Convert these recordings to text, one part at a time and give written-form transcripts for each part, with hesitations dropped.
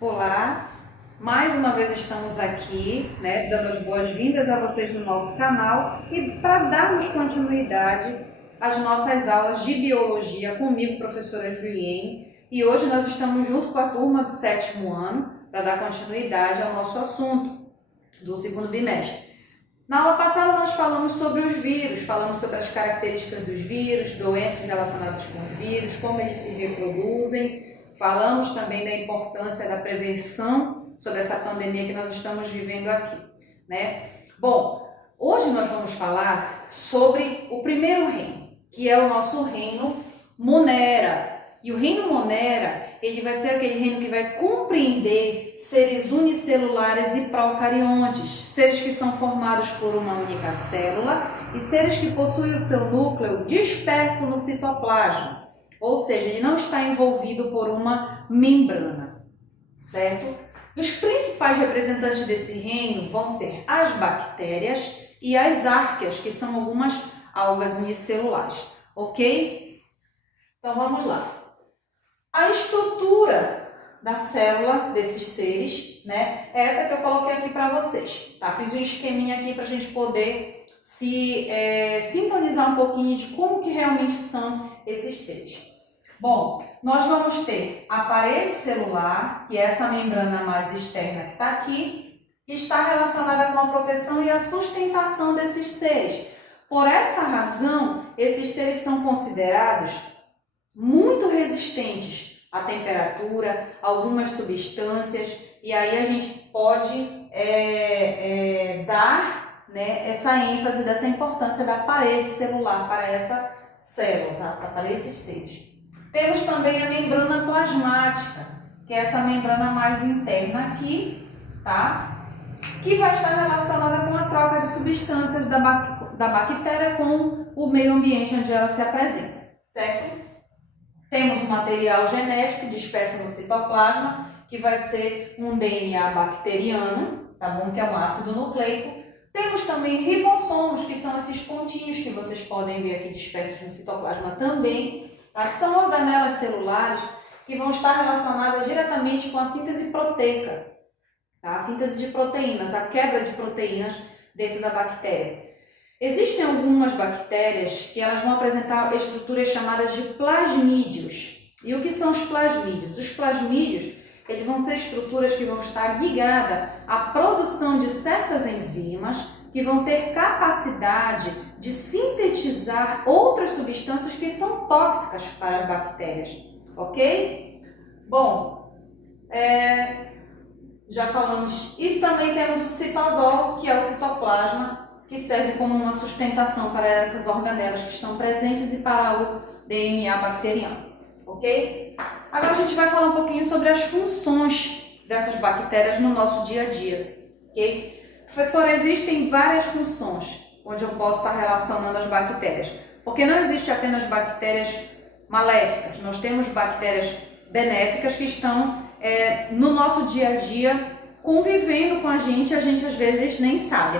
Olá, mais uma vez estamos aqui, dando as boas-vindas a vocês no nosso canal e para darmos continuidade às nossas aulas de biologia comigo, professora Juliene, e hoje nós estamos junto com a turma do 7º ano para dar continuidade ao nosso assunto do 2º bimestre. Na aula passada nós falamos sobre os vírus, falamos sobre as características dos vírus, doenças relacionadas com os vírus, como eles se reproduzem. Falamos também da importância da prevenção sobre essa pandemia que nós estamos vivendo aqui, Bom, hoje nós vamos falar sobre o primeiro reino, que é o nosso reino Monera. E o reino Monera, ele vai ser aquele reino que vai compreender seres unicelulares e procariontes, seres que são formados por uma única célula e seres que possuem o seu núcleo disperso no citoplasma. Ou seja, ele não está envolvido por uma membrana, certo? E os principais representantes desse reino vão ser as bactérias e as árqueas, que são algumas algas unicelulares, ok? Então vamos lá. A estrutura da célula desses seres, é essa que eu coloquei aqui para vocês, tá? Fiz um esqueminha aqui para a gente poder se sintonizar um pouquinho de como que realmente são esses seres. Bom, nós vamos ter a parede celular, que é essa membrana mais externa que está aqui, que está relacionada com a proteção e a sustentação desses seres. Por essa razão, esses seres são considerados muito resistentes à temperatura, a algumas substâncias, e aí a gente pode dar essa ênfase dessa importância da parede celular para essa célula, tá? Para esses seres. Temos também a membrana plasmática, que é essa membrana mais interna aqui, tá? Que vai estar relacionada com a troca de substâncias da bactéria com o meio ambiente onde ela se apresenta, certo? Temos o material genético disperso no citoplasma, que vai ser um DNA bacteriano, tá bom? Que é um ácido nucleico. Temos também ribossomos, que são esses pontinhos que vocês podem ver aqui dispersos no citoplasma também, tá? Que são organelas celulares que vão estar relacionadas diretamente com a síntese proteica, tá? A síntese de proteínas, a quebra de proteínas dentro da bactéria. Existem algumas bactérias que elas vão apresentar estruturas chamadas de plasmídios. E o que são os plasmídios? Os plasmídios, eles vão ser estruturas que vão estar ligadas à produção de certas enzimas que vão ter capacidade de sintetizar outras substâncias que são tóxicas para as bactérias, ok? Bom, já falamos. E também temos o citosol, que é o citoplasma, que serve como uma sustentação para essas organelas que estão presentes e para o DNA bacteriano, ok? Agora a gente vai falar um pouquinho sobre as funções dessas bactérias no nosso dia a dia, ok? Professor, existem várias funções onde eu posso estar relacionando as bactérias, porque não existe apenas bactérias maléficas, nós temos bactérias benéficas que estão no nosso dia a dia convivendo com a gente às vezes nem sabe,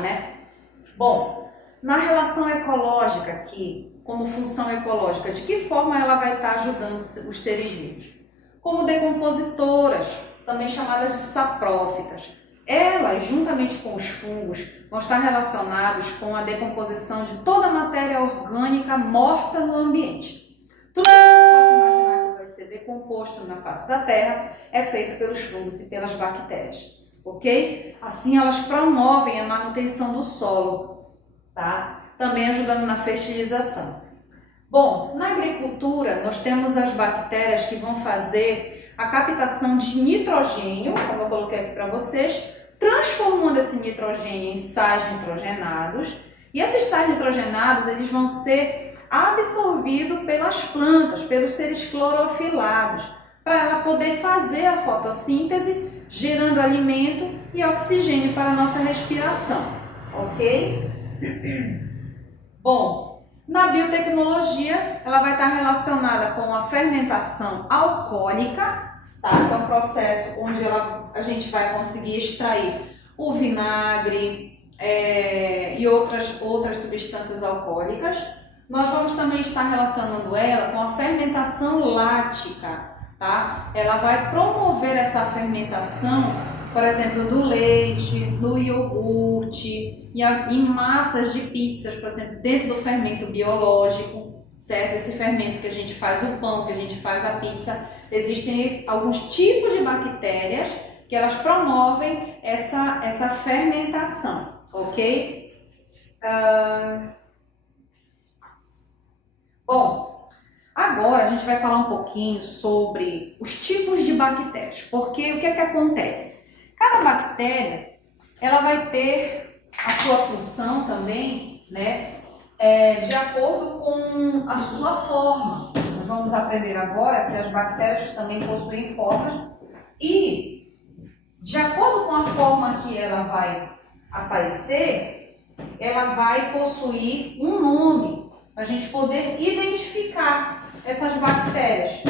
Bom, na relação ecológica aqui, como função ecológica, de que forma ela vai estar ajudando os seres vivos? Como decompositoras, também chamadas de saprófitas. Elas, juntamente com os fungos, vão estar relacionados com a decomposição de toda a matéria orgânica morta no ambiente. Tudo que você possa imaginar que vai ser decomposto na face da Terra é feito pelos fungos e pelas bactérias, ok? Assim elas promovem a manutenção do solo, tá? Também ajudando na fertilização. Bom, na agricultura nós temos as bactérias que vão fazer a captação de nitrogênio, como eu coloquei aqui para vocês, transformando esse nitrogênio em sais nitrogenados. E esses sais nitrogenados eles vão ser absorvidos pelas plantas, pelos seres clorofilados, para ela poder fazer a fotossíntese, gerando alimento e oxigênio para a nossa respiração, ok? Bom, na biotecnologia, ela vai estar relacionada com a fermentação alcoólica, tá? Que é um processo onde a gente vai conseguir extrair o vinagre e outras substâncias alcoólicas. Nós vamos também estar relacionando ela com a fermentação lática, tá? Ela vai promover essa fermentação, por exemplo, no leite, no iogurte, em massas de pizzas, por exemplo, dentro do fermento biológico, certo? Esse fermento que a gente faz o pão, que a gente faz a pizza, existem alguns tipos de bactérias que elas promovem essa fermentação, ok? Bom, agora a gente vai falar um pouquinho sobre os tipos de bactérias, porque o que é que acontece? Cada bactéria, ela vai ter a sua função também, né, de acordo com a sua forma. Nós vamos aprender agora que as bactérias também possuem formas e, de acordo com a forma que ela vai aparecer, ela vai possuir um nome para a gente poder identificar essas bactérias,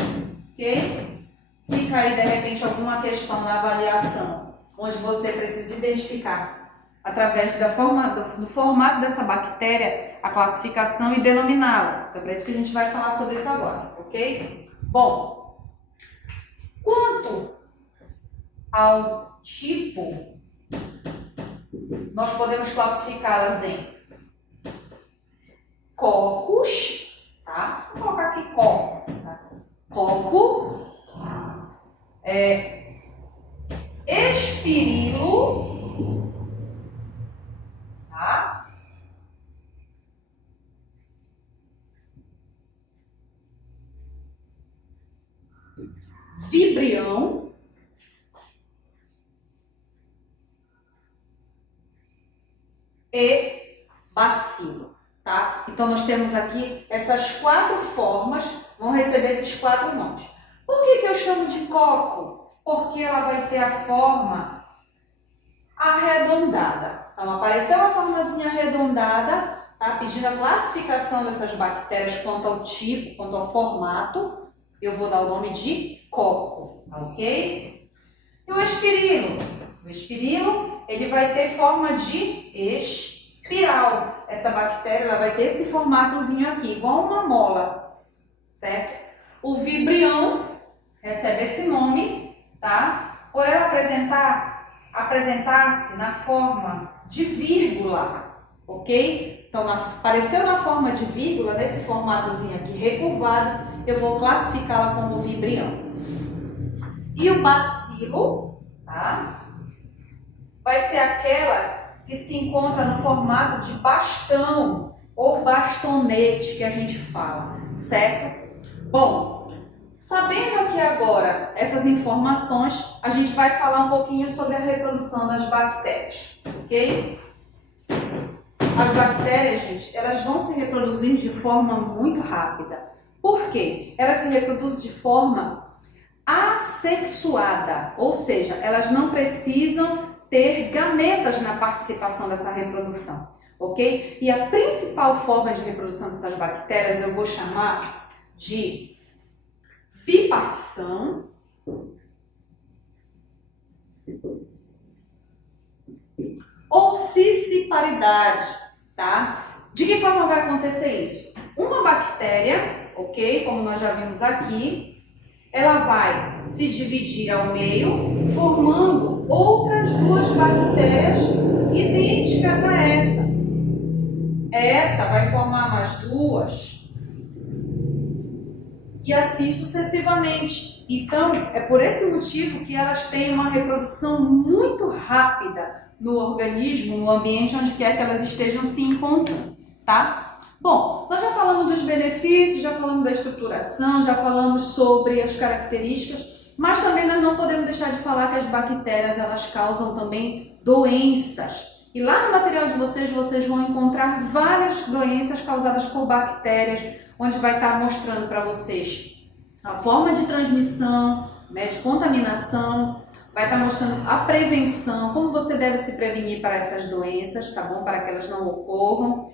ok? Se cair de repente alguma questão na avaliação, onde você precisa identificar através do formato dessa bactéria, a classificação e denominá-la. Então, é isso que a gente vai falar sobre isso agora, ok? Bom, quanto ao tipo, nós podemos classificá-las em cocos, tá? Vou colocar aqui coco, tá? Coco, espirilo, tá? Vibrião e bacilo, tá? Então nós temos aqui essas 4 formas, vão receber esses 4 nomes. Por que eu chamo de coco? Porque ela vai ter a forma arredondada. Então apareceu a formazinha arredondada, tá? Pedindo a classificação dessas bactérias quanto ao tipo, quanto ao formato, eu vou dar o nome de coco, ok? E o espirilo? O espirilo, ele vai ter forma de espiral. Essa bactéria, ela vai ter esse formatozinho aqui, igual uma mola, certo? O vibrião recebe esse nome, tá? Por ela apresentar-se na forma de vírgula, ok? Então, apareceu na forma de vírgula, nesse formatozinho aqui recurvado, eu vou classificá-la como vibrião. E o bacilo, tá? Vai ser aquela que se encontra no formato de bastão ou bastonete que a gente fala, certo? Bom, sabendo aqui agora essas informações, a gente vai falar um pouquinho sobre a reprodução das bactérias, ok? As bactérias, gente, elas vão se reproduzir de forma muito rápida. Por quê? Elas se reproduzem de forma assexuada, ou seja, elas não precisam ter gametas na participação dessa reprodução, ok? E a principal forma de reprodução dessas bactérias eu vou chamar de bipartição ou cisciparidade, tá? De que forma vai acontecer isso? Uma bactéria, ok? Como nós já vimos aqui, ela vai se dividir ao meio, formando outras 2 bactérias idênticas a essa. Essa vai formar mais 2 e assim sucessivamente. Então, é por esse motivo que elas têm uma reprodução muito rápida no organismo, no ambiente onde quer que elas estejam se encontrando, tá? Bom, nós já falamos dos benefícios, já falamos da estruturação, já falamos sobre as características, mas também nós não podemos deixar de falar que as bactérias, elas causam também doenças. E lá no material de vocês vão encontrar várias doenças causadas por bactérias, onde vai estar mostrando para vocês a forma de transmissão, né, de contaminação, vai estar mostrando a prevenção, como você deve se prevenir para essas doenças, tá bom? Para que elas não ocorram.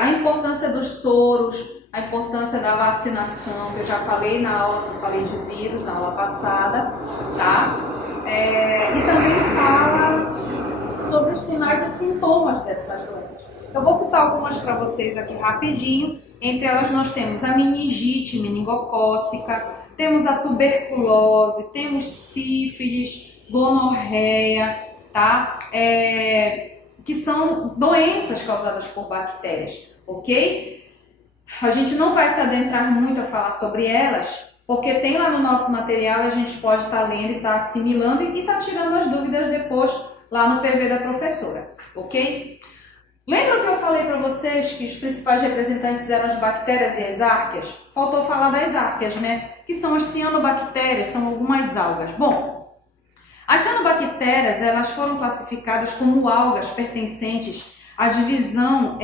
A importância dos soros, a importância da vacinação, que eu já falei na aula, que eu falei de vírus, na aula passada, tá? E também fala sobre os sinais e sintomas dessas doenças. Eu vou citar algumas para vocês aqui rapidinho. Entre elas nós temos a meningite meningocócica, temos a tuberculose, temos sífilis, gonorreia, tá? Que são doenças causadas por bactérias, ok? A gente não vai se adentrar muito a falar sobre elas, porque tem lá no nosso material, a gente pode estar lendo e estar assimilando e estar tirando as dúvidas depois lá no PV da professora, ok? Lembra que eu falei para vocês que os principais representantes eram as bactérias e as árqueas? Faltou falar das árqueas, né? Que são as cianobactérias, são algumas algas. Bom, as cianobactérias, elas foram classificadas como algas pertencentes à divisão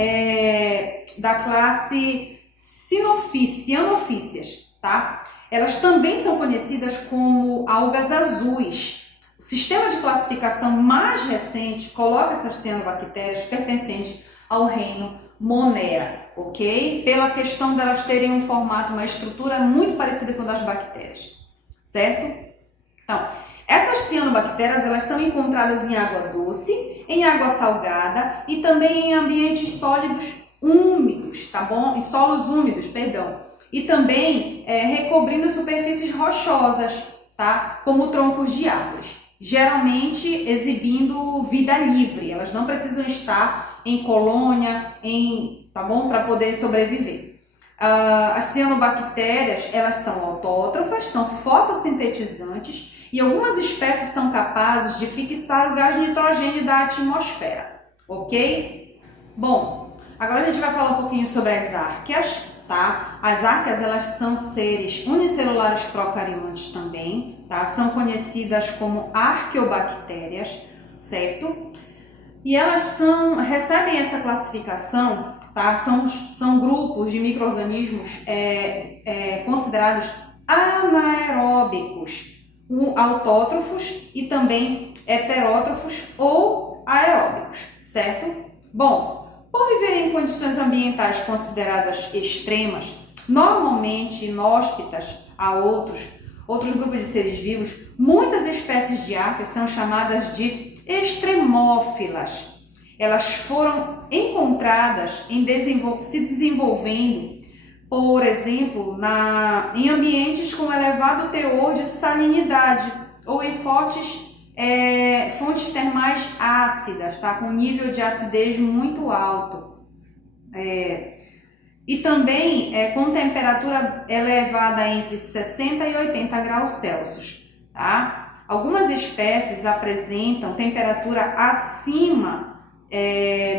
da classe cianofíceas, tá? Elas também são conhecidas como algas azuis. O sistema de classificação mais recente coloca essas cianobactérias pertencentes ao reino Monera, ok? Pela questão delas terem um formato, uma estrutura muito parecida com a das bactérias, certo? Então, essas cianobactérias, elas são encontradas em água doce, em água salgada e também em ambientes sólidos úmidos, tá bom? Em solos úmidos, perdão. E também recobrindo superfícies rochosas, tá? Como troncos de árvores. Geralmente exibindo vida livre, elas não precisam estar em colônia, tá bom? Para poder sobreviver. As cianobactérias, elas são autótrofas, são fotossintetizantes e algumas espécies são capazes de fixar o gás nitrogênio da atmosfera, ok? Bom, agora a gente vai falar um pouquinho sobre as árqueas, tá? As árqueas, elas são seres unicelulares procariontes também, tá? São conhecidas como arqueobactérias, certo? E elas recebem essa classificação, tá? São grupos de micro-organismos considerados anaeróbicos, autótrofos e também heterótrofos ou aeróbicos, certo? Bom, por viverem em condições ambientais consideradas extremas, normalmente inóspitas a outros grupos de seres vivos, muitas espécies de árqueas são chamadas de extremófilas. Elas foram encontradas se desenvolvendo, por exemplo, em ambientes com elevado teor de salinidade ou em fontes termais ácidas, tá? Com nível de acidez muito alto. E também com temperatura elevada entre 60 e 80 graus Celsius, tá? Algumas espécies apresentam temperatura acima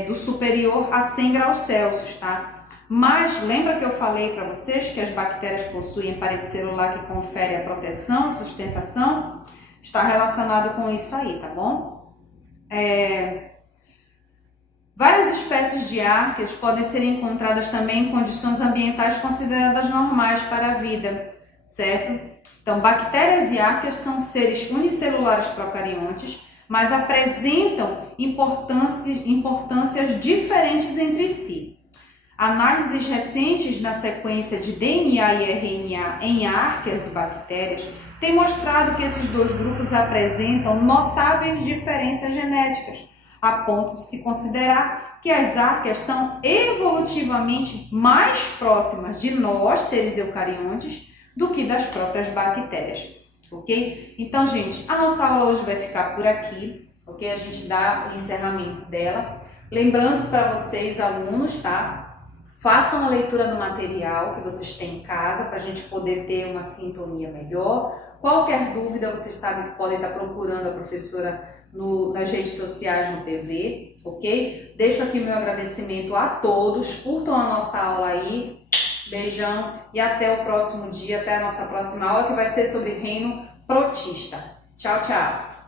do superior a 100 graus Celsius, tá? Mas lembra que eu falei para vocês que as bactérias possuem parede celular que confere a proteção e sustentação? Está relacionado com isso aí, tá bom? Várias espécies de árqueas podem ser encontradas também em condições ambientais consideradas normais para a vida, certo? Então, bactérias e árqueas são seres unicelulares procariontes, mas apresentam importâncias diferentes entre si. Análises recentes na sequência de DNA e RNA em árqueas e bactérias têm mostrado que esses dois grupos apresentam notáveis diferenças genéticas, a ponto de se considerar que as árqueas são evolutivamente mais próximas de nós, seres eucariontes, do que das próprias bactérias, ok? Então, gente, a nossa aula hoje vai ficar por aqui, ok? A gente dá o encerramento dela. Lembrando para vocês, alunos, tá? Façam a leitura do material que vocês têm em casa para a gente poder ter uma sintonia melhor. Qualquer dúvida, vocês sabem que podem estar procurando a professora nas redes sociais, no PV, ok? Deixo aqui meu agradecimento a todos, curtam a nossa aula aí, beijão e até o próximo dia, até a nossa próxima aula que vai ser sobre reino protista. Tchau, tchau!